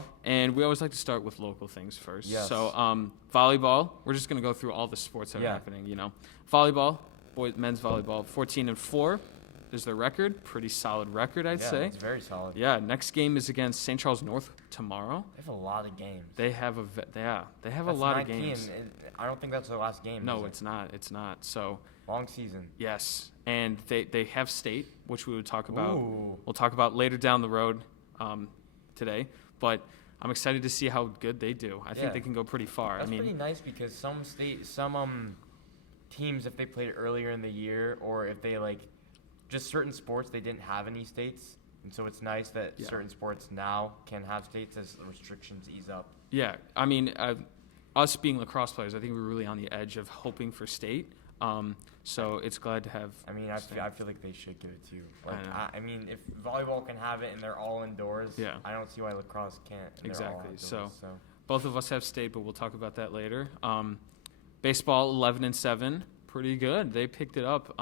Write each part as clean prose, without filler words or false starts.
volleyball. And we always like to start with local things first. Yes. So volleyball, we're just going to go through all the sports that are happening, Volleyball, men's volleyball, 14-4 is their record. Pretty solid record, I'd say. Yeah, it's very solid. Yeah, next game is against St. Charles North tomorrow. They have a lot of games. They have a That's lot 19. of games. I don't think that's their last game. No, is it? it's not. It's not. So Long season. yes, and they have state, which we would talk about. Ooh. We'll talk about later down the road today. But I'm excited to see how good they do. I think they can go pretty far. That's pretty nice because some teams, if they played earlier in the year or if they just certain sports, they didn't have any states. And so it's nice that certain sports now can have states as the restrictions ease up. Yeah, I mean, us being lacrosse players, I think we're really on the edge of hoping for state. So it's glad to have. I mean, I feel like they should give it to you. I mean, if volleyball can have it and they're all indoors, I don't see why lacrosse can't. And Exactly. They're all outdoors, so both of us have state, but we'll talk about that later. Baseball, 11-7, pretty good. They picked it up.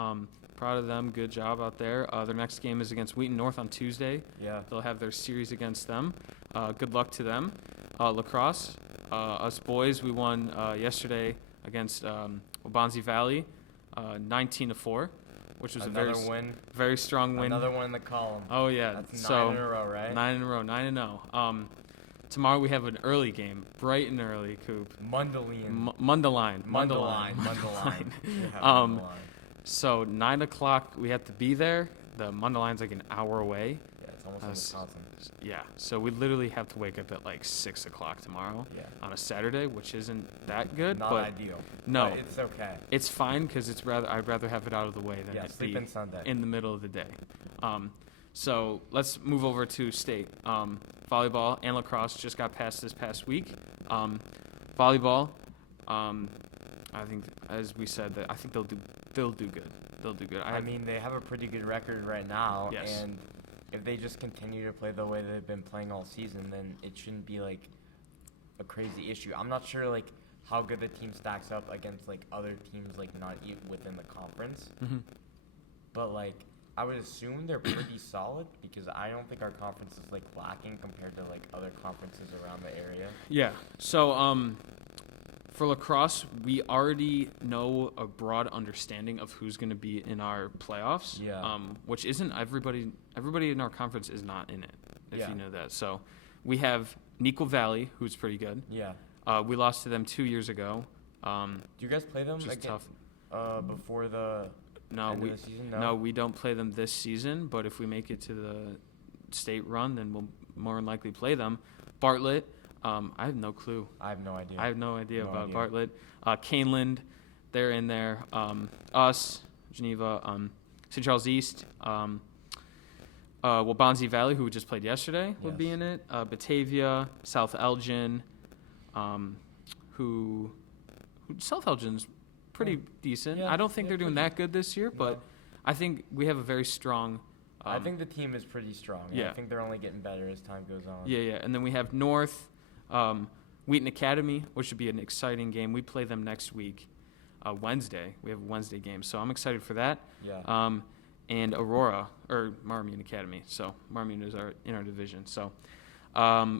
Proud of them. Good job out there. Their next game is against Wheaton North on Tuesday. Yeah. They'll have their series against them. Good luck to them. Lacrosse, us boys, we won yesterday against Waubonsie Valley, 19-4, which was another a win. very strong win. Another one in the column. Oh yeah, That's 9 in a row, right? 9 in a row, 9-0. Tomorrow we have an early game, bright and early, Coop. Mundelein. Mundelein. Mundelein. So 9 o'clock, we have to be there. The Mundelein's like an hour away. Yeah, it's almost in Wisconsin. Yeah, so we literally have to wake up at like 6 o'clock tomorrow on a Saturday, which isn't that good. Not but ideal. No, but it's okay. It's fine because I'd rather have it out of the way than it sleep be in Sunday in the middle of the day. So let's move over to state. Volleyball and lacrosse just got passed this past week. Volleyball, I think, as we said, that I think they'll do good. They'll do good. I mean, they have a pretty good record right now, Yes. and if they just continue to play the way they've been playing all season, then it shouldn't be like a crazy issue. I'm not sure how good the team stacks up against other teams not even within the conference, but I would assume they're pretty solid because I don't think our conference is lacking compared to other conferences around the area. Yeah. So for lacrosse, we already know a broad understanding of who's going to be in our playoffs. Yeah. Which isn't everybody. Everybody in our conference is not in it. If you know that. So we have Nico Valley, who's pretty good. Yeah. We lost to them 2 years ago. Do you guys play them tough. Before the end of the season? No, we don't play them this season. But if we make it to the state run, then we'll more than likely play them. Bartlett. I have no clue. I have no idea. I have no idea about Bartlett. Caneland, they're in there. Us, Geneva, St. Charles East, Waubonsie Valley, who we just played yesterday, would be in it. Batavia, South Elgin, who South Elgin's pretty decent. Yeah, I don't think they're doing that good this year, but I think we have a very strong. I think the team is pretty strong. Yeah. I think they're only getting better as time goes on. Yeah. And then we have North, Wheaton Academy, which should be an exciting game. We play them next week, Wednesday. We have a Wednesday game, so I'm excited for that. Yeah. And Aurora, or Marmion Academy. So Marmion is in our division. So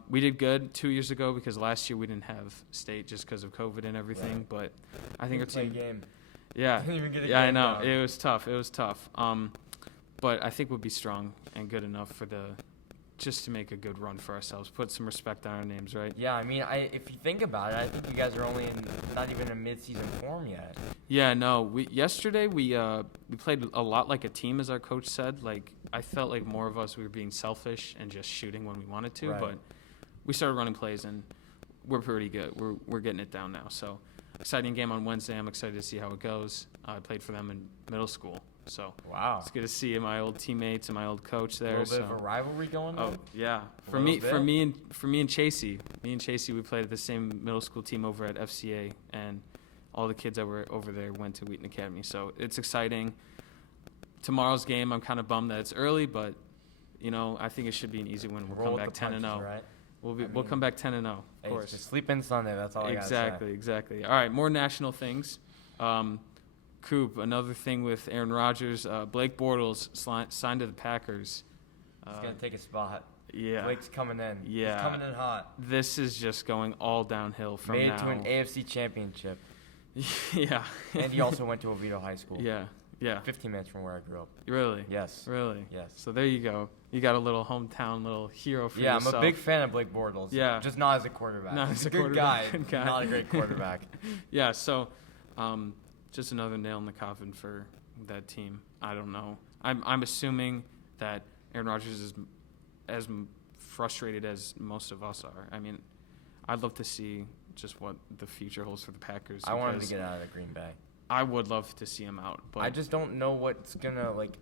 we did good 2 years ago because last year we didn't have state just because of COVID and everything. Right. But I think our team. Game. Yeah. Didn't even get a Yeah, I game know. down. It was tough. But I think we'll be strong and good enough just to make a good run for ourselves. Put some respect on our names, right? Yeah, I mean, if you think about it, I think you guys are only not even in mid-season form yet. Yeah, no. Yesterday we played a lot like a team, as our coach said. I felt like more of us we were being selfish and just shooting when we wanted to, Right. but we started running plays and we're pretty good. We're getting it down now. So exciting game on Wednesday. I'm excited to see how it goes. I played for them in middle school, so Wow. it's good to see my old teammates and my old coach there. A little bit of a rivalry going on. Oh yeah, for little me bit. and Chasey. Me and Chasey, we played at the same middle school team over at FCA, and all the kids that were over there went to Wheaton Academy. So it's exciting. Tomorrow's game, I'm kind of bummed that it's early, but I think it should be an easy win. We'll come back 10-0. Right? We'll come back 10-0, of Hey, course. just sleep in Sunday. That's all I gotta say. Exactly. All right, more national things. Coop, another thing with Aaron Rodgers. Blake Bortles signed to the Packers. He's gonna take a spot. Yeah. Blake's coming in. Yeah. He's coming in hot. This is just going all downhill from Made now. it to an AFC championship. Yeah. And he also went to Oviedo High School. Yeah. Yeah. 15 minutes from where I grew up. Really? Yes. Really? Yes. So there you go. You got a little hometown little hero for Yeah, yourself. I'm a big fan of Blake Bortles. Yeah. Just not as a quarterback. Not He's as a a good quarterback. guy, Good guy. not a great quarterback. Yeah, so just another nail in the coffin for that team. I don't know. I'm assuming that Aaron Rodgers is as frustrated as most of us are. I mean, I'd love to see just what the future holds for the Packers. I wanted to because get out of Green Bay. I would love to see him out, but I just don't know what's gonna like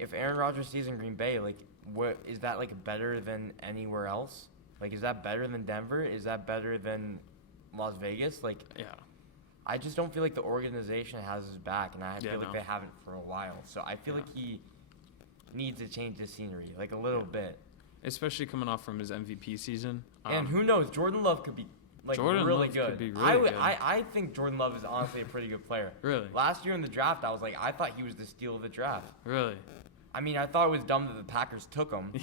if Aaron Rodgers stays in Green Bay, like what is that like better than anywhere else? Like is that better than Denver? Is that better than Las Vegas? Like yeah, I just don't feel like the organization has his back, and I Yeah, feel like no. they haven't for a while. So I feel Yeah. like he needs to change the scenery like a little bit. especially coming off from his MVP season. And who knows? Jordan Love could be like Jordan really Love good. could be really good. I think Jordan Love is honestly a pretty good player. Really? Last year in the draft, I was like, I thought he was the steal of the draft. Really? I mean, I thought it was dumb that the Packers took him. Yeah.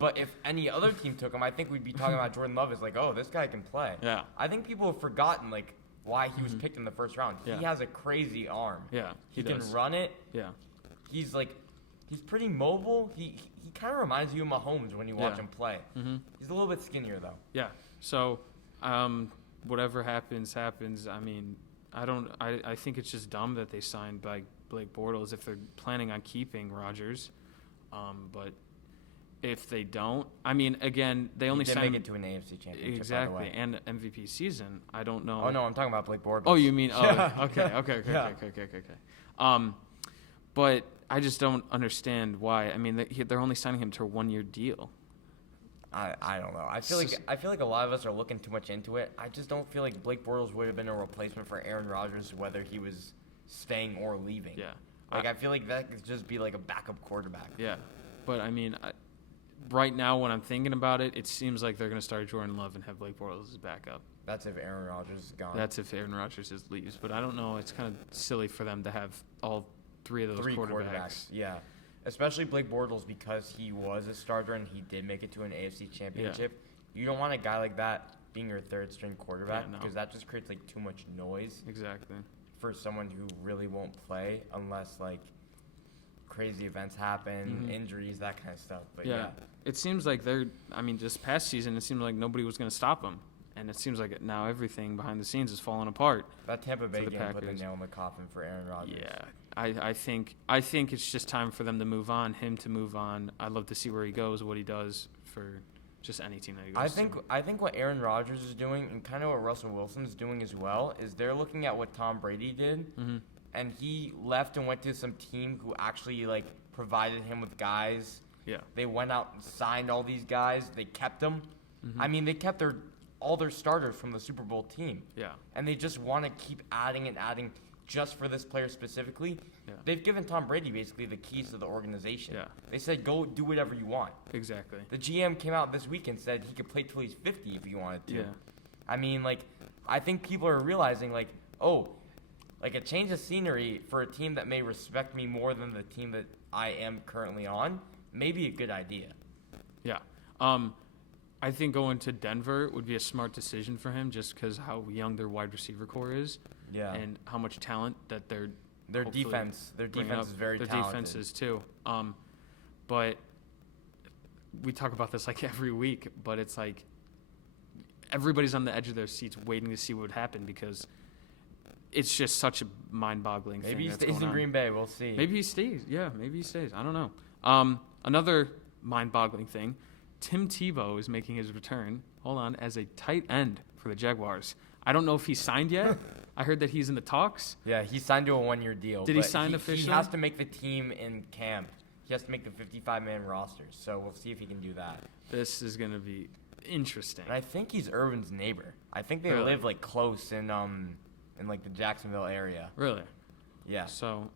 But if any other team took him, I think we'd be talking about Jordan Love as like, oh, this guy can play. Yeah. I think people have forgotten like why he was picked in the first round. Yeah. He has a crazy arm. Yeah. He does. can run it. Yeah. He's pretty mobile. He kind of reminds you of Mahomes when you watch Yeah. him play. Mm-hmm. He's a little bit skinnier though. Yeah. So, whatever happens. I mean, I think it's just dumb that they signed by Blake Bortles if they're planning on keeping Rodgers. But if they don't, I mean, again, they only He did signed make it to an AFC championship. exactly By the way. and MVP season. I don't know. Oh no, I'm talking about Blake Bortles. Oh, you mean? Oh, Yeah. okay. Yeah. But I just don't understand why. I mean, they're only signing him to a 1-year deal. I don't know. I feel like a lot of us are looking too much into it. I just don't feel like Blake Bortles would have been a replacement for Aaron Rodgers, whether he was staying or leaving. Yeah. Like I feel like that could just be like a backup quarterback. Yeah, but I mean, right now when I'm thinking about it, it seems like they're going to start Jordan Love and have Blake Bortles as backup. That's if Aaron Rodgers is gone. That's if Aaron Rodgers leaves, but I don't know. It's kind of silly for them to have all three of those three quarterbacks. Yeah. Especially Blake Bortles because he was a starter and he did make it to an AFC championship. You don't want a guy like that being your third string quarterback Yeah, no. because that just creates like too much noise Exactly. for someone who really won't play unless like crazy events happen, injuries, that kind of stuff. But yeah. It seems like just past season, it seemed like nobody was going to stop them. And it seems like now everything behind the scenes is falling apart. That Tampa Bay the game put the Packers. nail in the coffin for Aaron Rodgers. Yeah, I think it's just time for them to move on, him to move on. I'd love to see where he goes, what he does for just any team that he goes to. I think what Aaron Rodgers is doing and kind of what Russell Wilson is doing as well is they're looking at what Tom Brady did, and he left and went to some team who actually like provided him with guys. Yeah. They went out and signed all these guys. They kept them. I mean, they kept all their starters from the Super Bowl team. Yeah. And they just want to keep adding and adding just for this player specifically. Yeah. They've given Tom Brady basically the keys to the organization. Yeah. They said, go do whatever you want. Exactly. The GM came out this week and said he could play till he's 50 if he wanted to. Yeah. I mean, like, I think people are realizing, like, oh, like a change of scenery for a team that may respect me more than the team that I am currently on may be a good idea. Yeah. I think going to Denver would be a smart decision for him just because how young their wide receiver core is. Yeah. And how much talent that they're Their hopefully defense bringing up. is very Their talented. defense is too. But we talk about this like every week, but it's like everybody's on the edge of their seats waiting to see what would happen because it's just such a mind-boggling thing. Maybe he that's stays going in on. Green Bay. We'll see. Maybe he stays. Yeah, maybe he stays. I don't know. Another mind-boggling thing, Tim Tebow is making his return, as a tight end for the Jaguars. I don't know if he signed yet. I heard that he's in the talks. Yeah, he signed to a one-year deal. Did he but sign officially? He has to make the team in camp. He has to make the 55-man roster. So we'll see if he can do that. This is going to be interesting. And I think he's Irvin's neighbor. I think they Really? live like close in like the Jacksonville area. Really? Yeah. So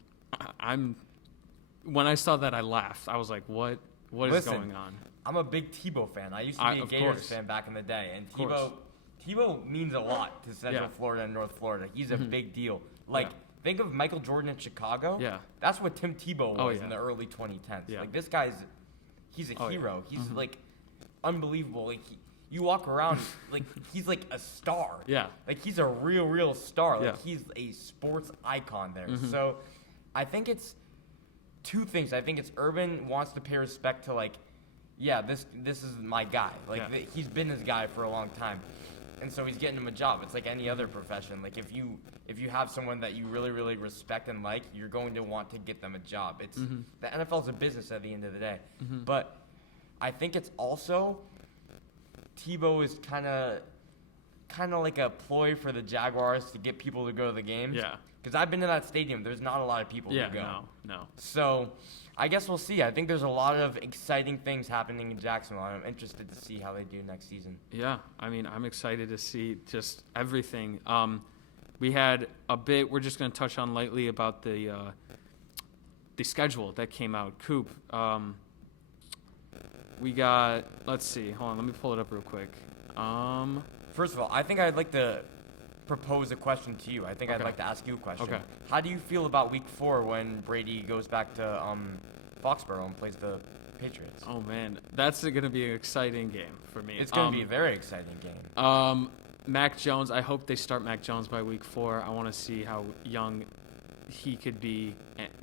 when I saw that, I laughed. I was like, what is Listen, going on? I'm a big Tebow fan. I used to be a Of Gators course. fan back in the day, and course. Tebow means a lot to Central Yeah. Florida and North Florida. He's a big deal. Like, think of Michael Jordan in Chicago. Yeah. That's what Tim Tebow was Oh, yeah. in the early 2010s. Yeah. Like, he's a Oh, yeah. hero. He's like unbelievable. Like you walk around like he's like a star. Yeah. Like he's a real star. Like Yeah. he's a sports icon there. Mm-hmm. So I think it's two things. I think it's Urban wants to pay respect to like, yeah, this is my guy. Like Yeah. he's been his guy for a long time. And so he's getting him a job. It's like any other profession. Like if you have someone that you really respect and like, you're going to want to get them a job. It's the NFL's a business at the end of the day. But I think it's also Tebow is kind of like a ploy for the Jaguars to get people to go to the games. Yeah. Because I've been to that stadium. There's not a lot of people Yeah, who go. no. So I guess we'll see. I think there's a lot of exciting things happening in Jacksonville. I'm interested to see how they do next season. Yeah, I mean, I'm excited to see just everything. We had a bit. We're just going to touch on lightly about the schedule that came out. Coop, we got. Let's see. Hold on. Let me pull it up real quick. First of all, I think I'd like to propose a question to you. I think I'd Okay. like to ask you a question. Okay. How do you feel about Week 4 when Brady goes back to Foxborough and plays the Patriots? Oh man, that's going to be an exciting game for me. It's going to be a very exciting game. Mac Jones. I hope they start Mac Jones by Week 4. I want to see how young he could be.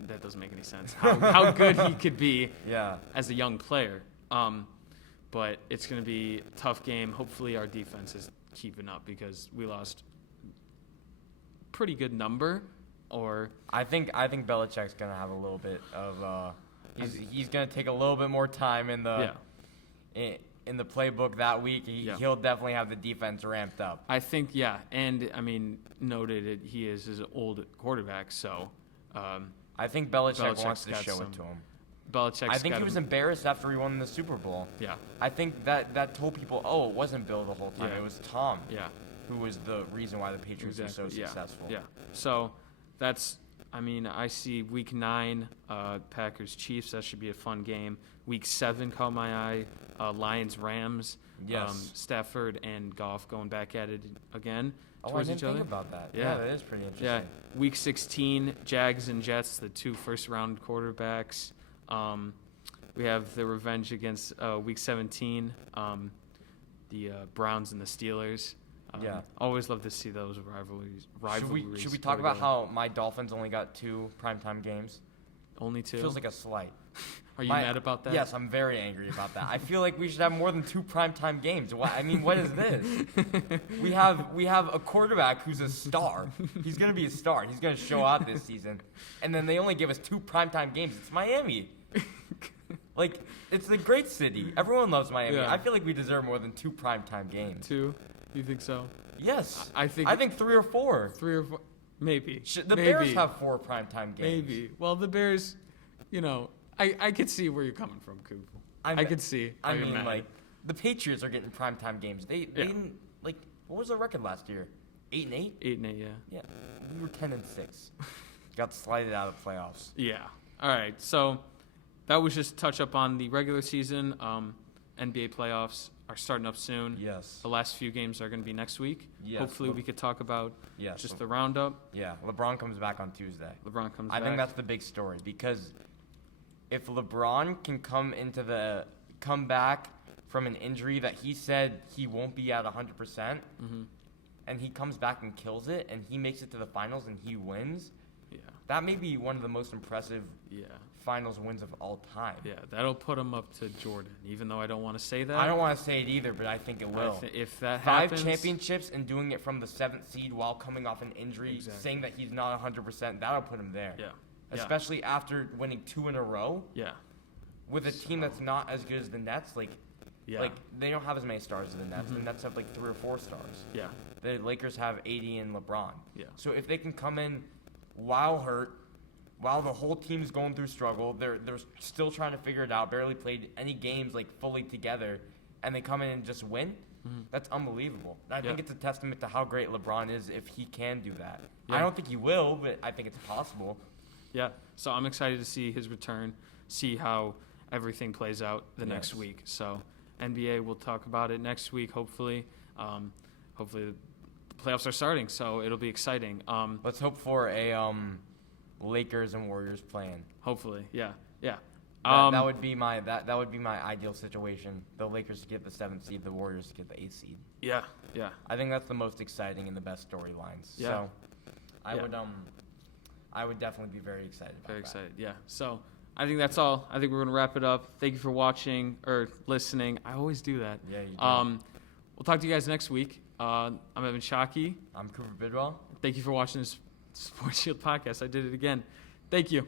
That doesn't make any sense. How good he could be Yeah. as a young player. But it's going to be a tough game. Hopefully our defense is keeping up because we lost pretty good number. Or I think Belichick's going to have a little bit of he's going to take a little bit more time in the in the playbook that week. He'll definitely have the defense ramped up. I think, yeah. And, I mean, noted he is his old quarterback, so I think Belichick Belichick's wants to got show some- it to him. Belichick's I think got he was him- embarrassed after he won the Super Bowl. Yeah, I think that told people, oh, it wasn't Bill the whole time. Yeah. It was Tom yeah. who was the reason why the Patriots were so yeah, successful. Yeah. So that's, I mean, I see Week 9, Packers Chiefs. That should be a fun game. Week 7 caught my eye. Lions Rams. Yes. Stafford and Goff going back at it again Oh, I towards didn't each other. think about that. Yeah. That is pretty interesting. Yeah. Week 16, Jags and Jets, the 2 first-round quarterbacks. We have the revenge against Week 17, the Browns and the Steelers. Yeah. Always love to see those rivalries. Should we talk about how my Dolphins only got 2 primetime games? only 2? Feels like a slight. Are you mad about that? Yes, I'm very angry about that. I feel like we should have more than 2 primetime games. I mean, what is this? We have a quarterback who's a star. He's going to be a star. He's going to show out this season. And then they only give us 2 primetime games. It's Miami. Like, it's a great city. Everyone loves Miami. Yeah. I feel like we deserve more than 2 primetime games. 2? You think so? Yes. I think 3 or 4. 3 or 4. Maybe. The Maybe. Bears have 4 primetime games. Maybe. Well, the Bears, I could see where you're coming from, Coop. I could see. I how you're mean, mad. like, the Patriots are getting primetime games. They Yeah. didn't, like, what was their record last year? 8-8? 8-8, yeah. Yeah. We were 10-6. Got slided out of the playoffs. Yeah. All right. So that was just touch up on the regular season. NBA playoffs are starting up soon. Yes. The last few games are going to be next week. Yes. Hopefully, we could talk about Yes. just the roundup. Yeah. LeBron comes back on Tuesday. LeBron comes I back. think that's the big story because if LeBron can come back from an injury that he said he won't be at 100%, and he comes back and kills it, and he makes it to the finals and he wins, Yeah. that may be one of the most impressive Yeah. finals wins of all time. Yeah. That'll put him up to Jordan, even though I don't want to say that. I don't want to say it either, but I think it will. If that 5 happens. championships and doing it from the 7th seed while coming off an injury, Exactly. saying that he's not 100%, that'll put him there. Yeah. Especially after winning 2 in a row Yeah. with a team that's not as good as the Nets. Like they don't have as many stars as the Nets. The Nets have like 3 or 4 stars. Yeah. The Lakers have 80 and LeBron. Yeah. So if they can come in while hurt, while the whole team's going through struggle, they're still trying to figure it out, barely played any games like fully together, and they come in and just win, that's unbelievable. And I think it's a testament to how great LeBron is if he can do that. Yeah. I don't think he will, but I think it's possible. Yeah. So I'm excited to see his return, see how everything plays out the next Yes. week. So NBA, we'll talk about it next week, hopefully. Hopefully the playoffs are starting, so it'll be exciting. Let's hope for a Lakers and Warriors playing. Hopefully, yeah. Yeah. That would be my ideal situation. The Lakers get the 7th seed, the Warriors get the 8th seed. Yeah, yeah. I think that's the most exciting and the best storylines. Yeah. So I Yeah. would I would definitely be very excited about Very that. excited, yeah. So I think that's all. I think we're going to wrap it up. Thank you for watching or listening. I always do that. Yeah, you do. We'll talk to you guys next week. I'm Evan Shockey. I'm Cooper Bidwell. Thank you for watching this Sports Shield podcast. I did it again. Thank you.